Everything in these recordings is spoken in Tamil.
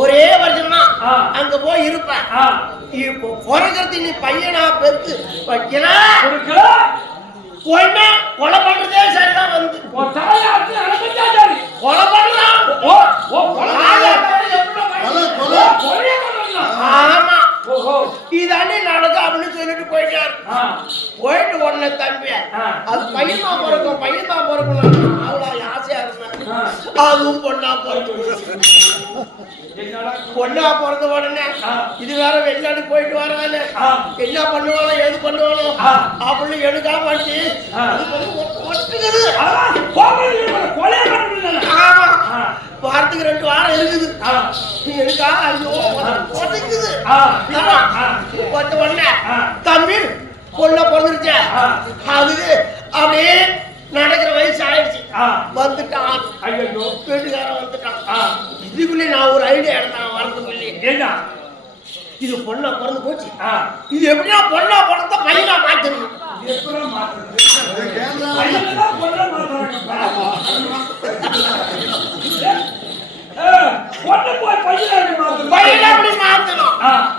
ஒரே வருஷமா அங்க போய் இருப்பேன். இப்போ பிறகு நீ பையனா பெத்து வைக்கலாம் பொண்ணு கொலை பண்றதே சரிதான் வந்து கொலை பண்ணலாம். ஆமா இதாண்டி நடக்கு அப்படின்னு சொல்லிட்டு போயிட்டாரு. போயிட்டு உடனே தம்பி அது பையன் தான் பிறக்கணும் அவ்வளவு ஆசையா இருந்தேன். அதுவும் பொண்ணா பிறந்த உடனே இது வேற வெளிநாடு போயிட்டு வரானே என்ன பண்ணுவானோ எது பண்ணுவானோ அப்படின்னு எடுக்காம வச்சு ஆமா வாரத்துக்கு 2 வாரம் இருக்குது. இருக்கா ஐயோ ஒதுக்குது உடனே தம்பி பொண்ண பிறந்துருச்ச அது அப்படியே நடக்கிற வயசு ஆயிடுச்சு. வந்துட்டான் வீட்டுக்காரன் வந்துட்டான். இதுக்குள்ளே நான் ஒரு ஐடியா எடுத்தேன் வரதுக்குள்ளே இது பொண்ணா பிறந்து போச்சு. இது எப்படியா பொண்ணா பிறந்த பையனா மாத்தணும்.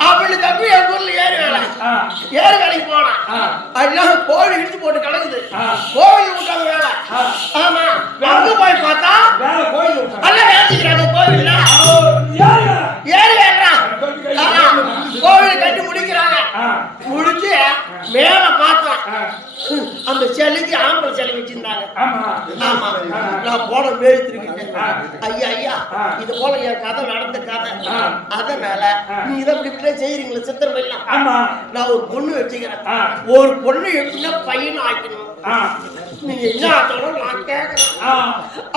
அப்படி தம்பி என் ஊர்ல ஏறு வேலைக்கு போனான். அதனால கோவில் இடிச்சு போட்டு கிடக்குது. கோவில் விட்டாங்க வேலை. ஆமா அங்க போய் பார்த்தா அல்ல வேலைக்கிறாங்க கோவில் ஏறு வேலை கோவில் கட்டி முடிக்கிறாங்க. முடிச்சு மேல பார்த்தோம் அந்த சிலைக்கு ஆம்பளை சிலை வச்சிருந்தாங்க. ஆமா நான் போன மேய்த்திருக்கேன். ஐயா இது போல என் கதை நடந்த அதனால நீங்க தான் இப்படி செய்யறீங்களா சித்திரம் எல்லாம். நான் ஒரு பொண்ணு வச்சுக்கிறேன். ஒரு பொண்ணு எப்படின்னா பையன் ஆக்கணும். நீங்க என்ன ஆக்கணும் நான் கேட்கறேன்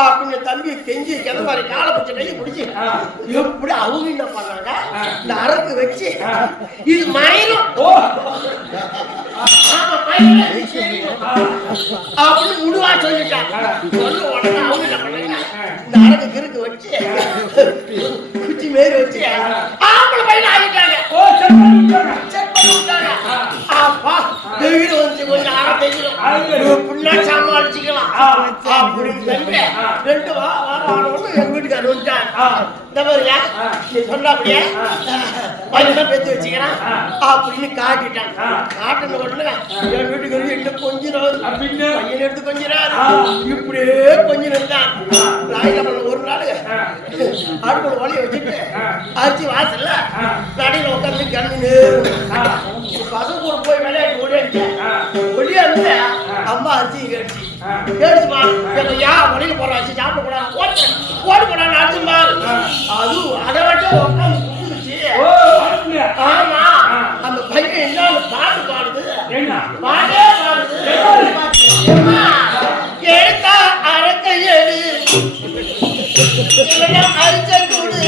அப்படின்னு தம்பியை கெஞ்சி கிளம்பாரி காலை பிடிச்ச கையை பிடிச்சி எப்படி அவங்க என்ன பண்ணாங்க இந்த அரக்கு வச்சு இது மயிலும் அப்படின்னு முழுவா சொல்லிட்டாங்க. சொல்ல உடனே அவங்க என்ன பண்ணாங்க இந்த அரக்கு கிறுக்கு வச்சு குச்சி மாரி வச்சு ஆம்பளை பையன் ஆகிட்டாங்க. செக் பண்ணி விட்டாங்க. அப்பா தெய்வம் வந்து கொஞ்சம் அரை தெய்வம் பிள்ளை சமாளிச்சுக்கலாம் அப்படின்னு சொல்லி 2 வாரம் எங்க வீட்டுக்காரர் வந்துட்டாங்க. இந்த மாதிரியா நீ சொன்னாப்படியே பையன் பேத்து வச்சுக்கிறான் அப்படின்னு காட்டிட்டாங்க. காட்டின உடனே என் வீட்டுக்காரர் என்ன கொஞ்சிறாரு பையன் எடுத்து கொஞ்சிறாரு இப்படியே கொஞ்சிருந்தான். ஒரு நாள் அடுப்போட வழியை வச்சுட்டு அரிசி வாசல்ல நடையில உட்காந்து கிளம்பி பசங்க கூட போய் விளையாட்டு ஓடியாச்சு ஒடியாந்து அம்மா அரிசி கேடுச்சு கேடுச்சுமா ஏன் வழியில போற அரிசி சாப்பிட கூடாது ஓடி போடான்னு அரிசிமா அதுவும் அதை மட்டும் உட்காந்து குடிச்சு. ஆமா அந்த பையன் என்ன பாட்டு பாடுது பாட்டே பாடுது எடுத்தா அரக்க எடு அரிச்ச கூடு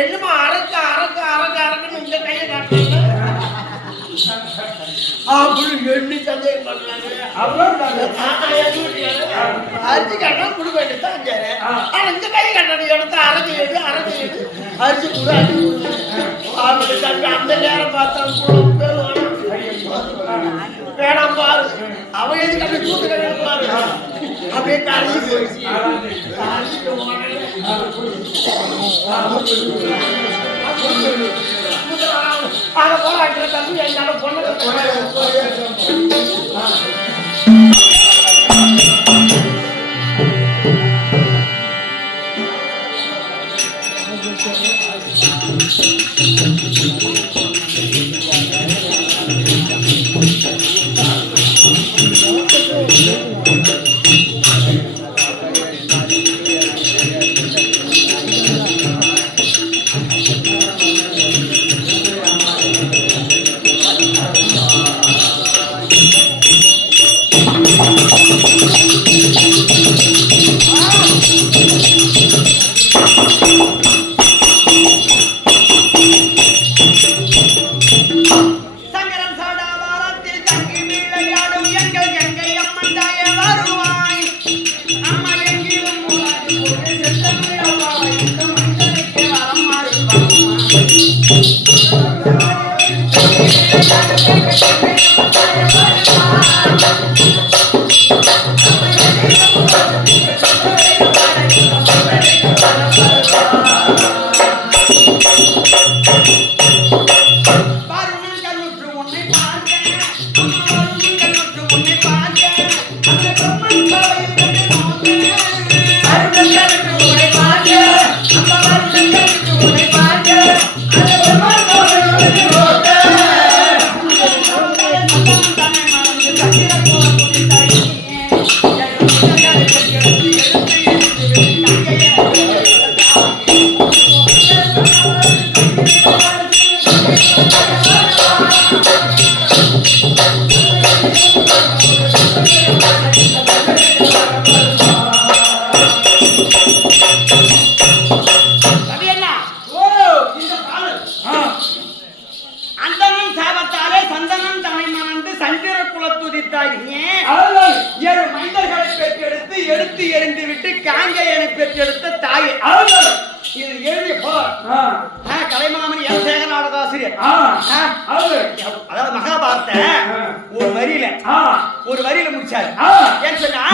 என்னமா அரக்க அரக்க அரக்க அரக்குன்னு இந்த கையை காட்டுறாங்க அப்படின்னு எண்ணி சந்தேகம் பண்றாங்க. அரிசி கட்டா குடு வேண்டியதான் அஞ்சாரு. ஆனா இந்த கை கட்டணம் எடுத்து அரசு எடு அரிசி கூட அந்த நேரம் பார்த்தாலும் வேணாம் பாரு அவன் எதுக்கு அப்படியே தூத்து கிடையாது பாரு அப்படியே கரைஞ்சி போயிடுச்சு. அதை போராட்டுற தம்பி என்னால பொண்ணு கலைமாமணி எம் சேகர நாடகாசிரியர் அதாவது மகாபாரத்தை ஒரு வரியில முடிச்சாரு. ஏன்னு சொன்னா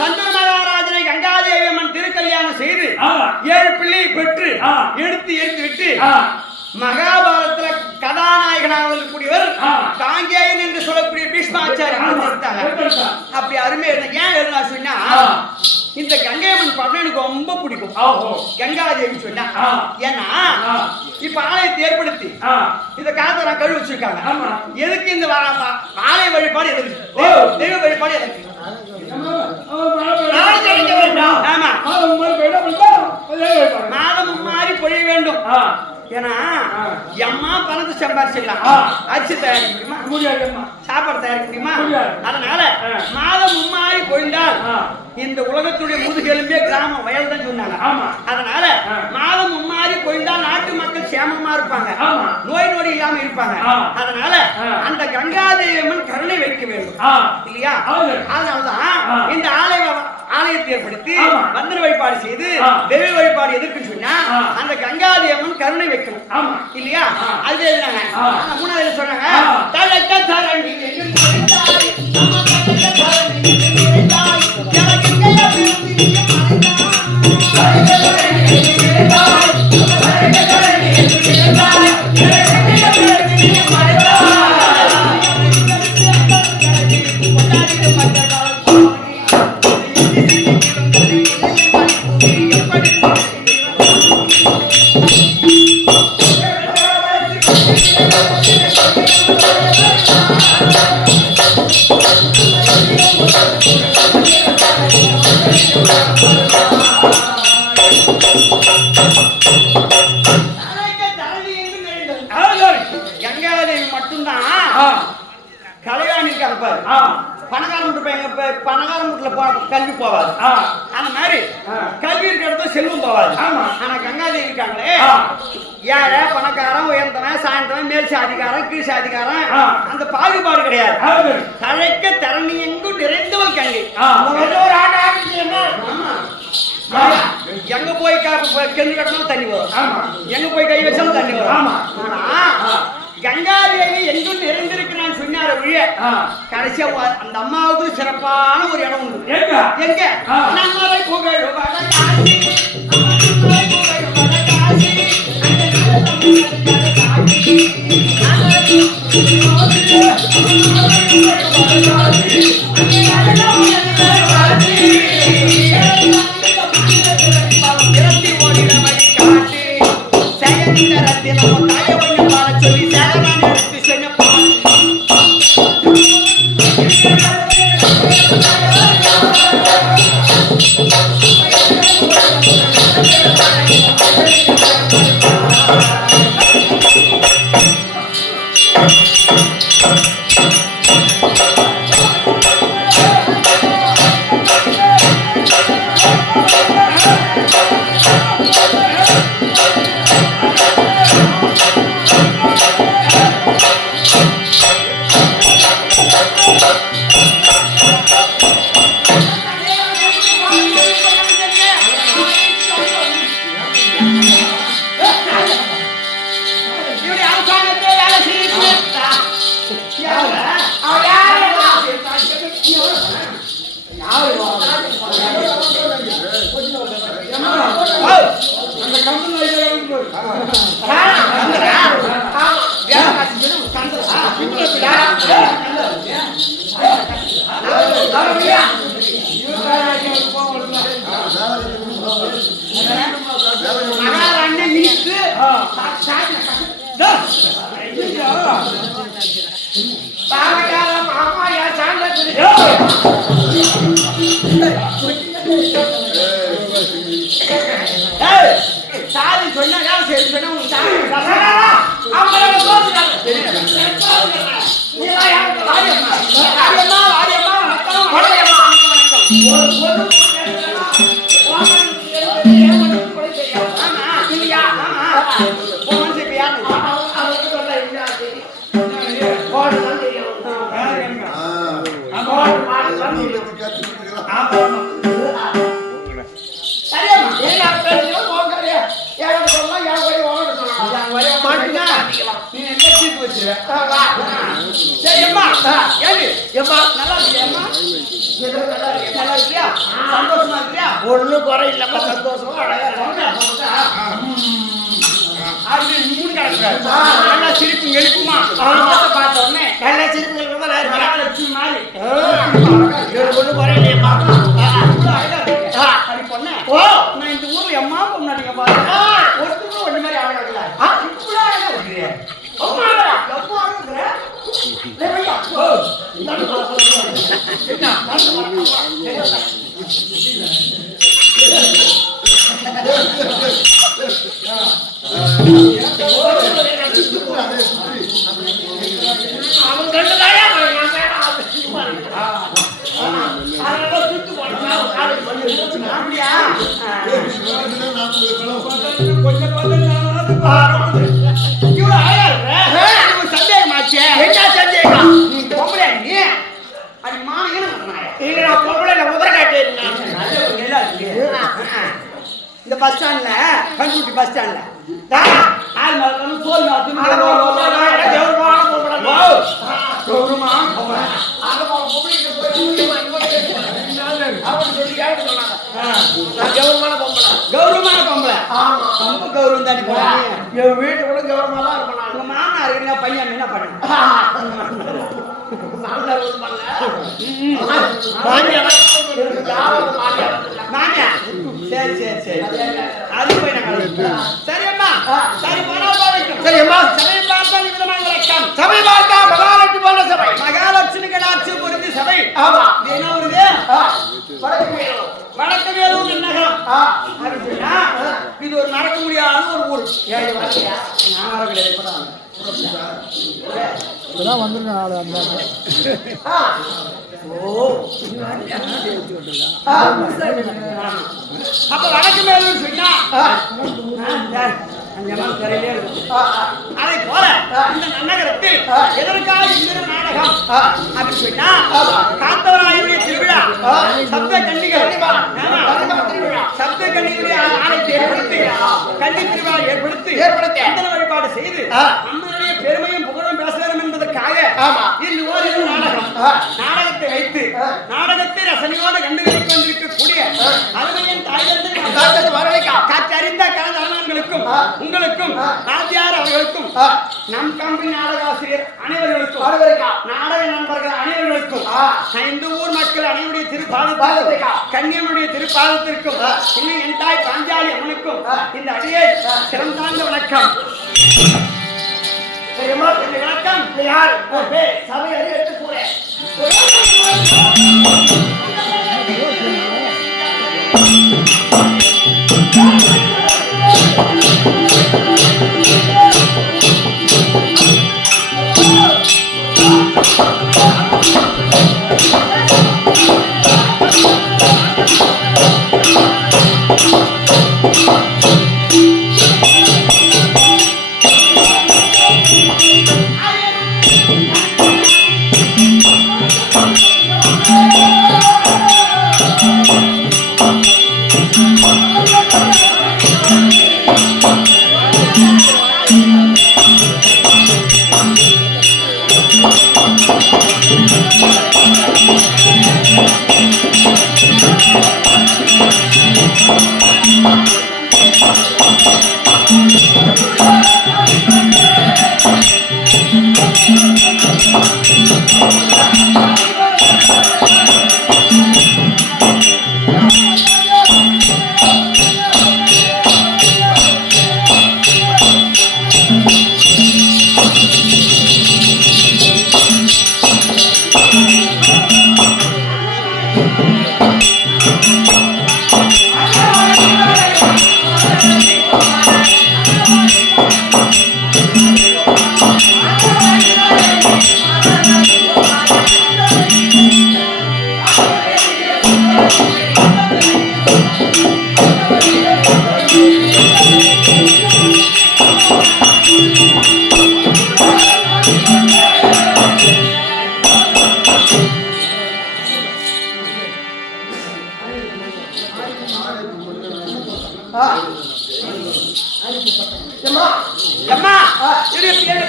சந்தன மகாராஜனை கங்காதேவி அம்மன் திருக்கல்யாணம் செய்து 7 பிள்ளையை பெற்று எடுத்து எரிந்து விட்டு மகாபாரதத்துல கதாநாயகனாக இருக்கக்கூடியவர் காங்கேயன் என்று சொல்லக்கூடிய பீஷ்மாச்சாரியர். அப்படி அருமை ஏன் எழுதினா சொன்னா இந்த கங்கையம்மன் படம் எனக்கு ரொம்ப பிடிக்கும். கங்காதேவி சொன்னா ஏன்னா இப்ப ஆலயத்தை ஏற்படுத்தி இந்த காலத்தை நான் கழுவி வச்சிருக்காங்க. எதுக்கு இந்த ஆலய வழிபாடு எதுக்கு? தெய்வ வழிபாடு எதுக்கு? மாதம் மாறி பொழிய வேண்டும். ஏன்னா எம்மா பணத்தை சம்பாதிச்சிடலாம், அரிசி தயாரிக்க முடியுமா, சாப்பாடு தயாரிக்க முடியுமா? அதனால மாதம் மும்மாறி பொழிந்தால் இந்த உலகத்துடைய முதுகெலும்பே கிராமம் வயல் தான் சொன்னாங்க. அதனால மாதம் மும்மாறி பொழிந்தால் நாட்டு மக்கள் சேமமா இருப்பாங்க, நோய் நொடி இல்லாம இருப்பாங்க. அதனால அந்த கங்காதேவியம்மன் கருணை வைக்க வேண்டும் இல்லையா? அதனாலதான் இந்த ஆலயத்தை ஏற்படுத்தி மந்திர வழிபாடு செய்து தெய்வ வழிபாடு எதுக்குன்னு சொன்னா அந்த கங்காதேவியம்மன் கருணை வைக்கணும் இல்லையா? அது மூணாவது சொன்னாங்க தழக்க தரணி கங்காதேவி மட்டும்தான் கலையாணி இருக்காங்க பாரு. பணக்காரன் வீட்டுல கல்வி போவாது. அந்த மாதிரி கல்வி இருக்கிற இடத்துல செல்வம் போவாது. ஆனா கங்காதேவி இருக்காங்களே, ஏழை பணக்காரன் உயர்ந்தவன் சாய்ந்தவன் மேல் சாதிக்காரன் கீழ் சாதிக்காரன் அந்த பாகுபாடு கிடையாது. தழைக்க தரணி எங்கும் நிறைந்தவள் கங்கை. எங்க போய் கெண்டு கட்டினாலும் தண்ணி வரும், எங்க போய் கை வச்சாலும் தண்ணி வரும். ஆனா கங்காதேவி எங்கும் நிறைந்திருக்கிறான்னு சொன்னார ஒழிய கடைசியா அந்த அம்மாவுக்கு சிறப்பான ஒரு இடம் உண்டு. எங்க நம்மளை புகழ் வடகாசி சாதி சொன்னா சரி சொன்னா ஒண்ணு குறை இல்லப்பா, சந்தோஷமா அழகா சிரிப்பு எழுப்புமா பார்த்த உடனே எல்லா சிரிப்பு எழுப்புமா ஒண்ணு குறை இல்லையப்பா, அழகா எம்மா பொண்ணாடிங்க பாருங்க ஒருத்தரும் ஒண்ணு மாதிரி ஆகல இப்படிலாம் என்ன இருக்கிறீங்க அவன் கண்டுதாயா சந்தேகமாச்சே என்ன சந்தேகம் பொம்பளை நீ அது மாலையும் இல்ல நான் பொம்பளை உதர காட்டேன் இந்த பஸ் ஸ்டாண்ட்ல கண்குட்டி பஸ் ஸ்டாண்ட்ல ஆள் மரத்தனும் தோல் கௌரவமான பொம்பளை ரொம்ப கௌரவம் தாண்டி போறாங்க என் வீட்டு கூட கௌரவமா தான் இருப்பேன் உங்க மாமனார் இருக்கிற பையன் என்ன பண்ண மாமியா சரி சரி சரி அது போய் நாங்கள் சரியம்மா சரி சரியம்மா சபை பார்த்தால் விதமான லட்சம் சபை பார்த்தா மகாலட்சுமி போன்ற சபை மகாலட்சுமி கடாட்சி பொருந்தி சபை ஆமா என்ன வருது வடக்கு வேலூர் நகரம் அப்படின்னா இது ஒரு மறக்க முடியாத ஒரு ஊர் நான் வர கிடையாது இப்பதான் வந்துருக்கேன் ஆளு அந்த அப்ப வடக்கு மேலூர் சொன்னா அதை போல இந்த நன்னகரத்தில் எதற்காக இந்த நாடகம் அப்படின்னு சொன்னா காத்தவராயுடைய திருவிழா சப்த கன்னிகள் சப்த கன்னிகளுடைய ஆலயத்தை ஏற்படுத்தி கன்னி திருவிழா ஏற்படுத்தி அந்தன வழிபாடு செய்து நம்மளுடைய பெருமையும் புகழும் பேச வேண்டும் என்பதற்காக இந்த ஓரிரு நாடகம் நாடகத்தை வைத்து நாடகத்தை ரசனையோடு கண்டுகளிக்க வந்திருக்கக்கூடிய அருமையின் தாய்களுக்கும் காற்றறிந்த கலந்தார்களுக்கும் உங்களுக்கும் நாத்தியார் அவர்களுக்கும் நம் கம்பெனி நாடக ஆசிரியர் அனைவர்களுக்கும் நாடக நண்பர்கள் அனைவர்களுக்கும் இந்த ஊர் மக்கள் அனைவருடைய திருப்பாதத்திற்கும் கன்னியனுடைய திருப்பாதத்திற்கும் இன்னும் என் தாய் பாஞ்சாலி அம்மனுக்கும் இந்த அடியே சிறந்தாந்த வணக்கம் வணக்கம் யார் சபை எடுத்து கூட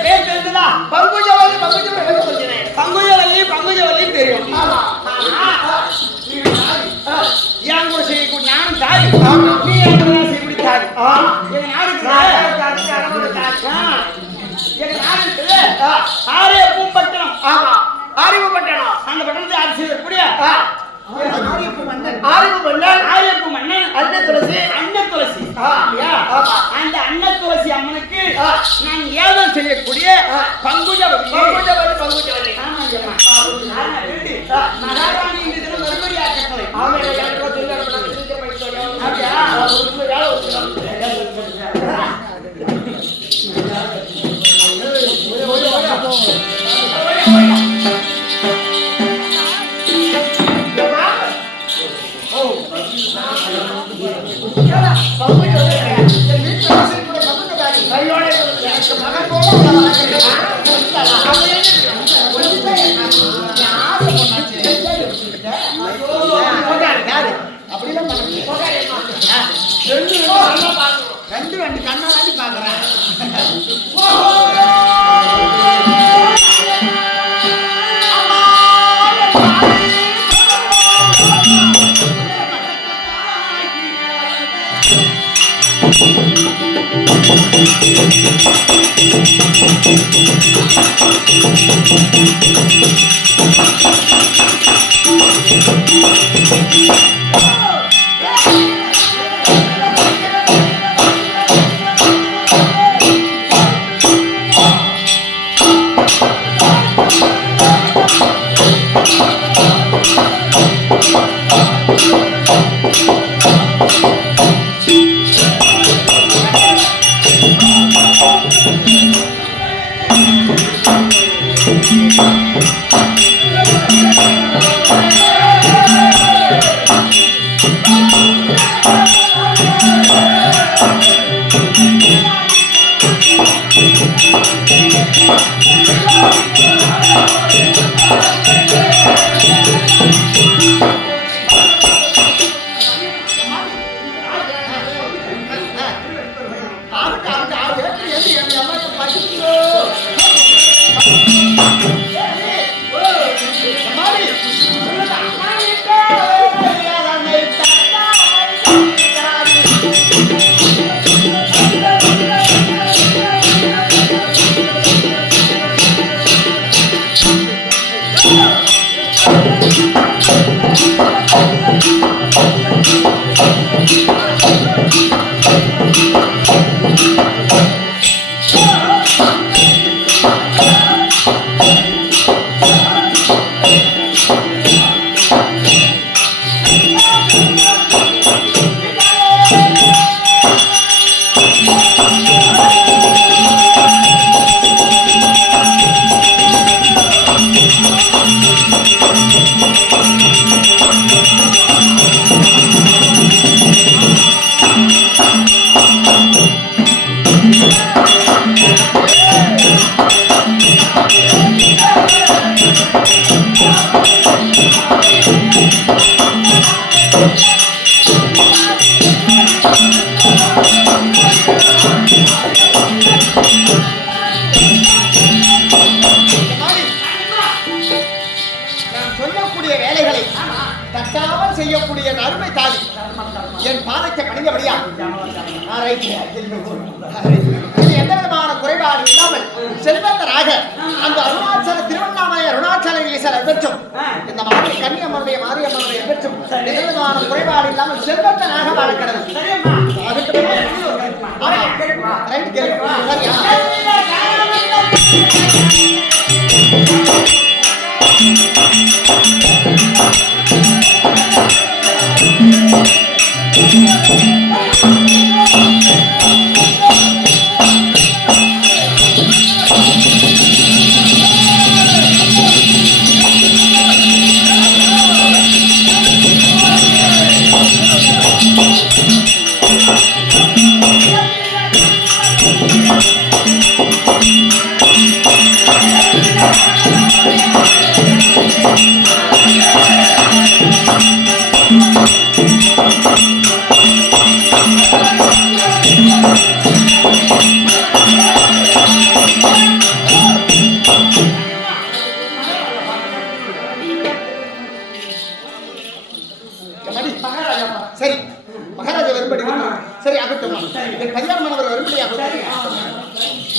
பேர் தெரிஞ்சதா பங்குஜவல்லி பங்குஜவல்லி தெரியும் என் கூட செய்யக்கூடிய நானும் தாய் நீ என் கூட செய்யக்கூடிய தாய் எங்க நாடுக்கு எங்க நாடுக்கு ஆரியப்பூம்பட்டணம் ஆரியப்பட்டணம் அந்த பட்டணத்தை ஆட்சி செய்யக்கூடிய ஆரியப்பு மன்னன் ஆரியப்பு மன்னன் அன்ன துளசி இருக்கக்கூடிய பங்குஜவதி. மகாராணி இந்த தினம் மறுபடி ஆக்கலை. ரெண்டு கண்ணா தாண்டி பாக்குறேன். செய்யக்கூடிய அருமை தாலி என் பாதத்தை பணிந்தபடியா எந்த விதமான குறைபாடு இல்லாமல் செல்வந்தராக அந்த அருணாச்சல திருவண்ணாமலை அருணாச்சல ஈஸ்வரர் பெற்றும் இந்த மாதிரி கன்னியம்மனுடைய மாரியம்மனுடைய பெற்றும் எந்த விதமான குறைபாடு இல்லாமல் செல்வந்தனாக வாழ்க்கிறது. சரி மகாராஜா வரும்படி சரி ஆகட்டும். என் கல்யாணமானவர் வரும்படி ஆகட்டும்.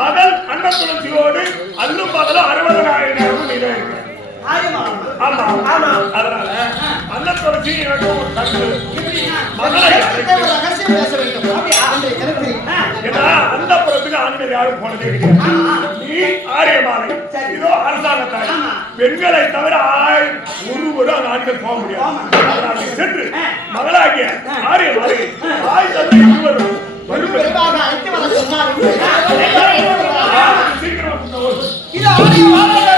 மகள் அன்னத்துளசியோடு அல்லும் பகலும் 60,000 நேரம் அதனால அன்னத்துளசி எனக்கு ஒரு தட்டு மகளை ரகசியம் பேச வேண்டும். ஏன்னா அந்த புறத்துக்கு ஆண்கள் யாரும் போனதே கிடையாது. நீ ஆரியமாலை இதோ அரசாங்கத்தாய் பெண்களை தவிர ஒருவரும் அந்த ஆண்கள் போக முடியாது. அதனால சென்று மகளாகிய ஆரியமாலை தாய் தந்தை இருவரும் விரைவாக அழைத்து வர சொன்னார். சீக்கிரம் இது ஆரியமாலை.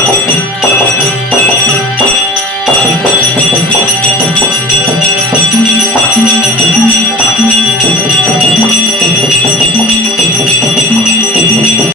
Thank you.